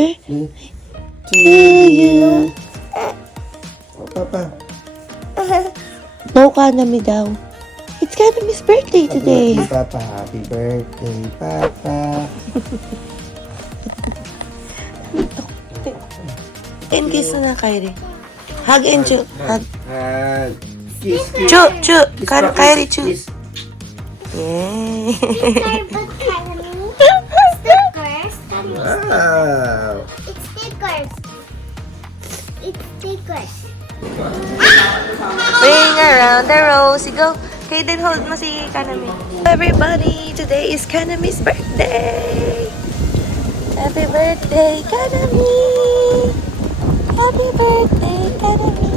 birthday to you. Papa. No, Kanami daw. It's Kanami's birthday today. Happy Papa. Happy birthday, Papa. And kiss na Kyrie. Hug and chew. Hug. Kiss, kiss. Chew, chew. Kiss, Kyrie, chew. kiss. Yay. Stickers. Wow. It's stickers. It's stickers. Ring around the rosy, go. Kaden, hold mo si Kanami. Everybody, today is Kanami's birthday. Happy birthday, Kanami. Happy birthday, Kanami.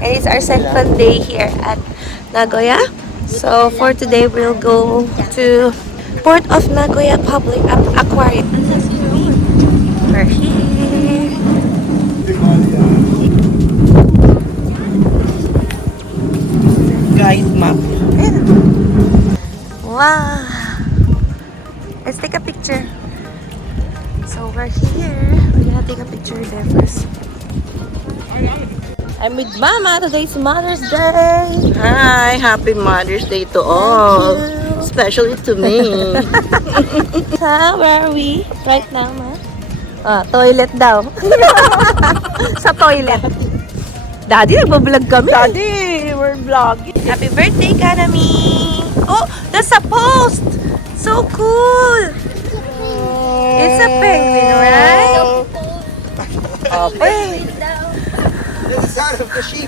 And it's our second day here at Nagoya. So for today, we'll go to Port of Nagoya Public Aquarium. We're here. Guide map. Wow. Let's take a picture. So we're here. We're gonna take a picture there first. I'm with Mama. Today's Mother's Day. Hi, happy Mother's Day to all. you. Especially to me. Where are we right now, Ma? Toilet daw. Sa toilet. Daddy, nagbablog kami. Daddy, we're vlogging. Happy birthday, Kanami! Oh, that's a post! So cool! It's a penguin, right? Okay. The sound of the sheep.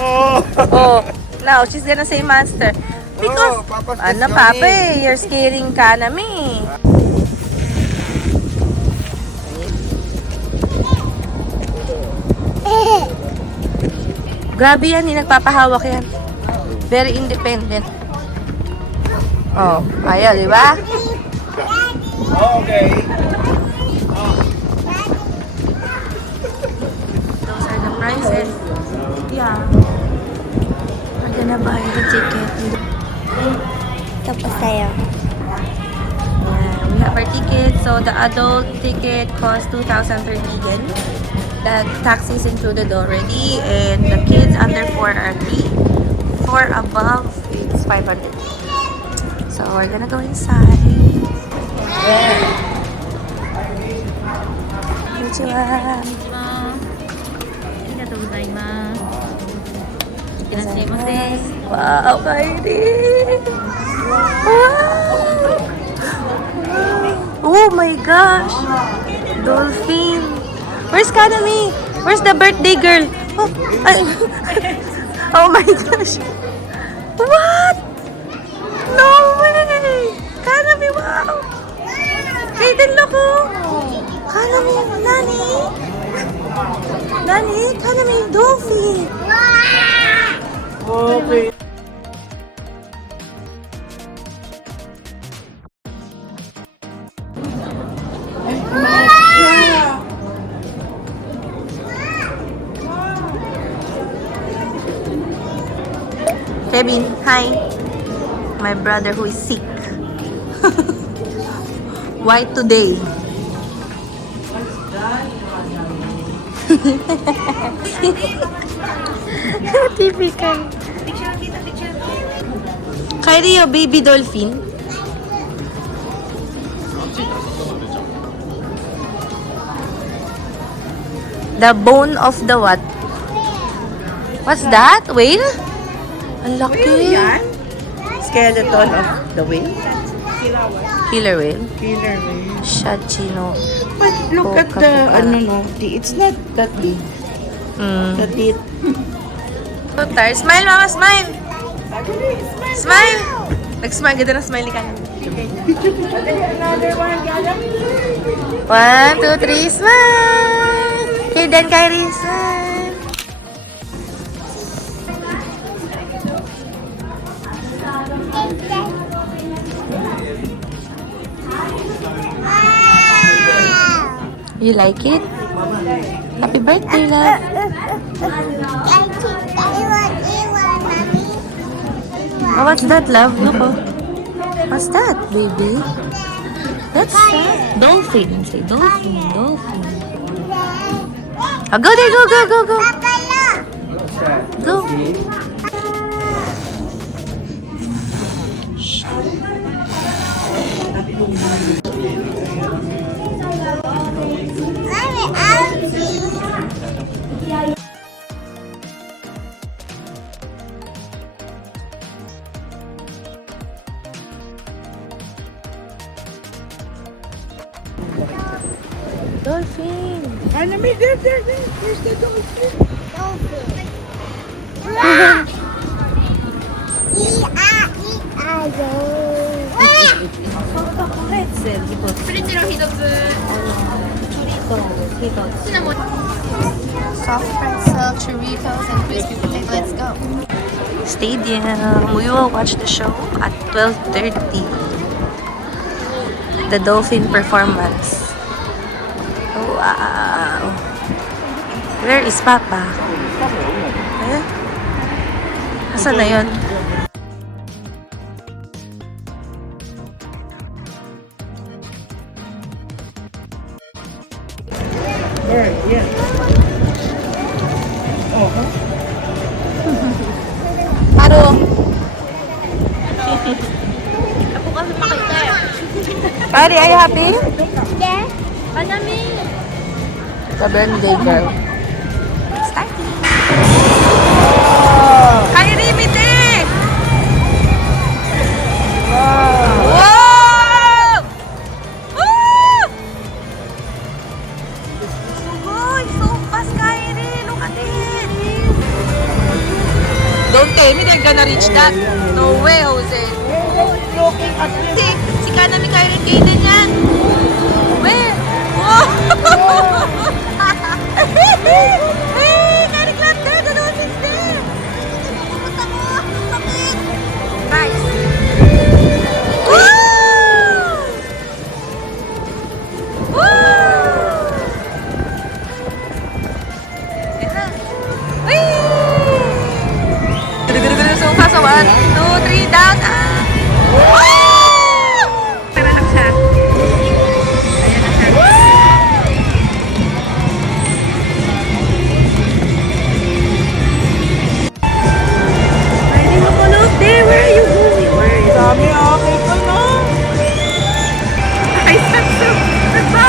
Oh, now she's gonna say monster. Because, Papa's ano, just Papa, yawning. you're scaring Kanami. Grabe yan, hindi nagpapahawak yan. Very independent. Oh, ayaw, di ba? Okay. Those are the prices. Yeah. We're gonna buy the ticket. Tapos tayo. Yeah, we have our ticket. So the adult ticket costs 2,030 yen. The taxi is included already, and the kids under 4 are free. 4 above, it's 500. So we're gonna go inside. Konnichiwa. Wow, Kylie! Wow! Oh my gosh! Dolphin! Where's Kanami? Where's the birthday girl? Oh, oh my gosh! What? No way! Kanami, wow! Kaden, look oh! Kanami, Nani? Nani? Kanami, dolphin! Okay. Kevin, hi. My brother who is sick. Why today? Typical. Kyrie, your baby dolphin. The bone of the what? What's that? Whale? Ang laki. Skeleton of the whale. Killer whale. Killer whale. Shachino. But look at Poka, the, poka. it's not that big. The teeth. Tutar. Smile, mama, smile. Smile. Nag-smile. Ganda na smile ka na. One, two, three, smile. Okay, then Kyrie, smile. You like it? Happy birthday, love. Oh, what's that, love? Look, oh. What's that, baby? That's dolphin. Say dolphin, dolphin. Oh, go there, go, go, go, go. Go. Dolphin. There's the dolphin. Soft pretzel, churritos, and crispy potato. Let's go. Stadium. We will watch the show at 12:30. The dolphin performance. Oh, wow. Where is Papa? Eh? Asan na yun? Alright, yeah. Paro. Ako kasi makita eh. Pari, are you happy? Yeah. Anami. The birthday girl. Starting. Kairi, miti! Wow! Woo! Sugoi, so fast, Kairi. Look at it. Don't tell me they're gonna reach that. No way, Jose. Looking at me. Si Kanami Kairi Kaden yan. Where? Wow! Hey! Kairi clap there! The dolphin's there! Pupunta mo! Bakit? Nice! Woo! Woo! Yan na. Whee! Gudu-gudu-gudu so fast. 1, 2, 3, down! Woo! Tara lang siya. Ayan na siya. Pwede mo ko look there. Where are you going? Where are you going? Sabi, okay ka na. Ay, sakso. Let's go!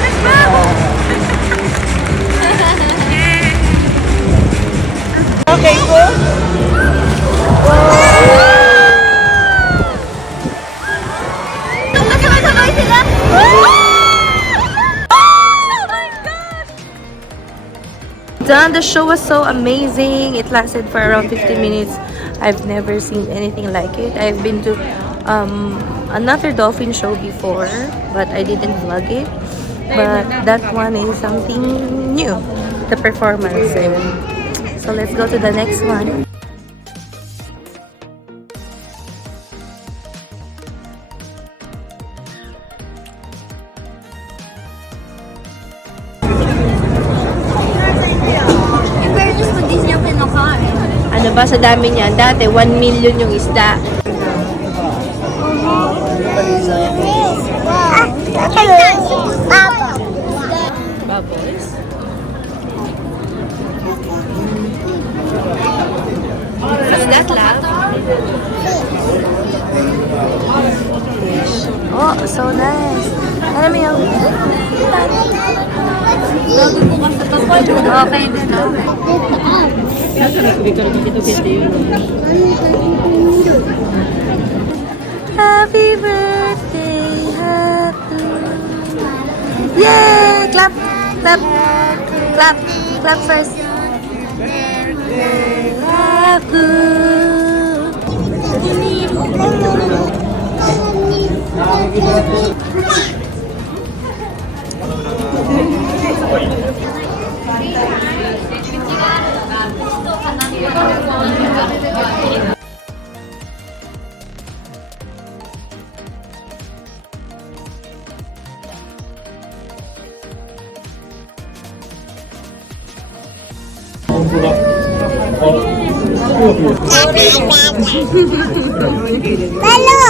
Let's go! Okay ko? Sabay-sabay sila. Oh my gosh! Done. The show was so amazing. It lasted for around 15 minutes. I've never seen anything like it. I've been to another dolphin show before, but I didn't vlog it. But that one is something new. The performance. I mean. So let's go to the next one. Ano ba sa dami niyan? Dati 1 million yung isda. Bubbles. What's that, love? Oh, so nice. Ano mo yung? Okay din, okay. Happy birthday, happy. Yay! Clap, clap, clap, clap first. Happy. Balo!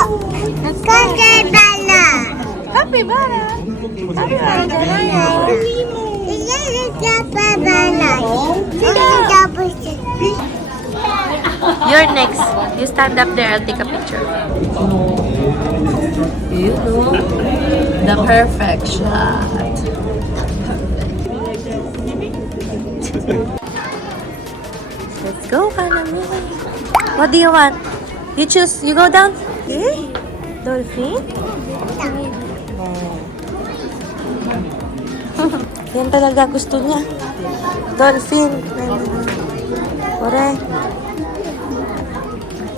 Balo! Happy Bara. Happy Bara, Janaya. You're next. You stand up there. I'll take a picture. You know, the perfect shot. Let's go, Kanami. What do you want? You choose. You go down. Okay. Dolphin? Yan talaga gusto niya. Dolphin. Ore.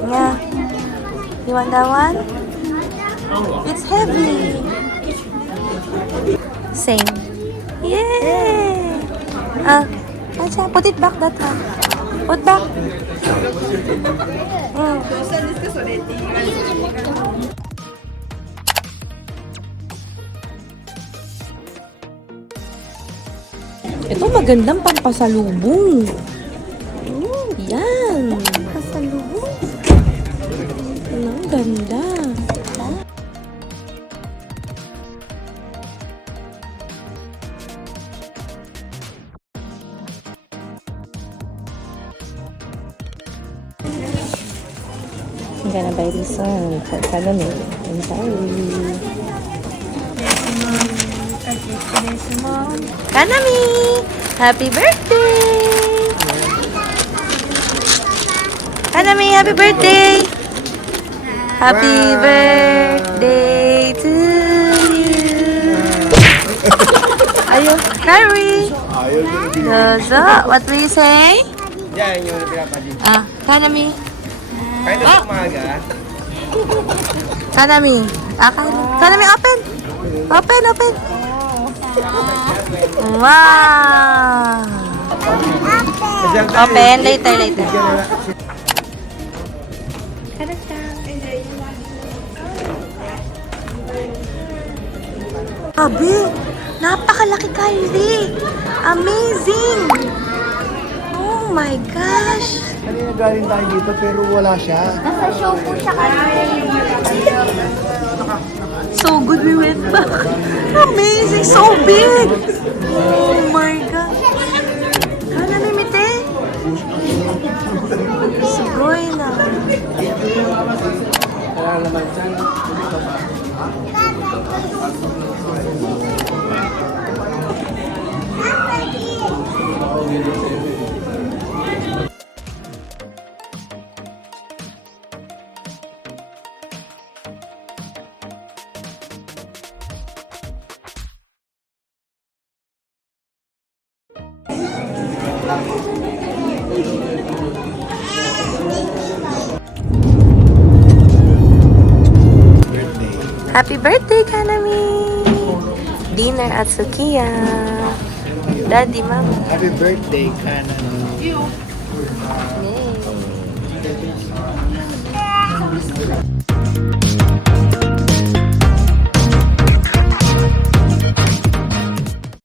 Yeah. You want that one? It's heavy. Same. Yay! Acha, put it back that one. Put back. Ito magandang pampasalubong. Yan. Pampasalubong? Ang ganda. I'm gonna buy this one for Kanami. I'm sorry. Kanami! Happy birthday! Kanami, happy birthday! Happy birthday to you! Ayun, Kyrie! Dozo, what will you say? Yan yung pinapadi. Kanami. Kahit na umaga. Kanami. Kanami, open! Open, open! Wow! Open, later, later. Abi, napakalaki, Kylie. Amazing! Oh my gosh! Kanina galing tayo dito pero wala siya. Nasa show po siya kanina. So good we went back. Amazing! So big! Oh my god! Kala limite? Sugoy na. Happy birthday, Kanami! Dinner at Sukiya. Daddy, Mama. Happy birthday, Kanan. Yay.